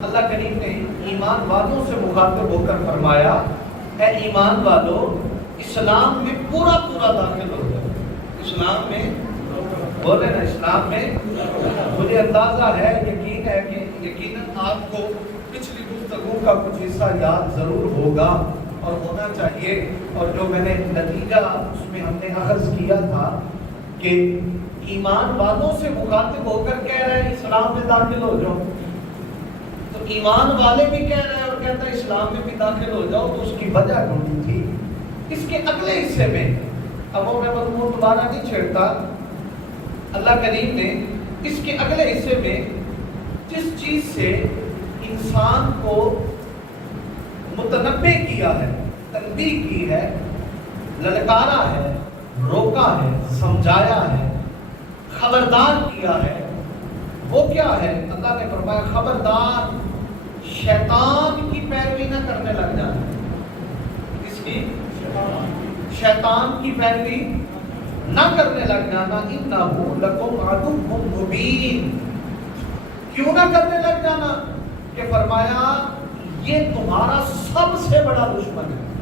اللہ کریم نے ایمان والوں سے مخاطب ہو کر فرمایا، اے ایمان والو اسلام میں پورا داخل ہو جاؤ۔ اسلام میں بولے نا، اسلام میں مجھے اندازہ ہے، یقین ہے کہ یقیناً آپ کو پچھلی گفتگو کا کچھ حصہ یاد ضرور ہوگا اور ہونا چاہیے، اور جو میں نے نتیجہ اس میں ہم نے اخذ کیا تھا کہ ایمان والوں سے مخاطب ہو کر کہہ رہے ہیں اسلام میں داخل ہو جاؤ، تو ایمان والے بھی کہہ رہے ہیں اور کہتا ہے اسلام میں بھی داخل ہو جاؤ، تو اس کی وجہ ڈھونڈی تھی۔ اس کے اگلے حصے میں، اب وہ میں مضمون دوبارہ نہیں چھیڑتا، اللہ کریم نے اس کے اگلے حصے میں جس چیز سے انسان کو متنبہ کیا ہے، تنبیہ کی ہے، للکارا ہے، روکا ہے، سمجھایا ہے، خبردار کیا ہے، وہ کیا ہے؟ اللہ نے فرمایا خبردار شیطان کی پیروی نہ کرنے لگ جانا۔ کس کی؟ شیطان کی پیروی نہ کرنے لگ جانا۔ اِنَّهُ لَكُمْ عَدُوٌّ مُّبِينٌ۔ کیوں نہ کرنے لگ جانا؟ کہ فرمایا یہ تمہارا سب سے بڑا دشمن ہے۔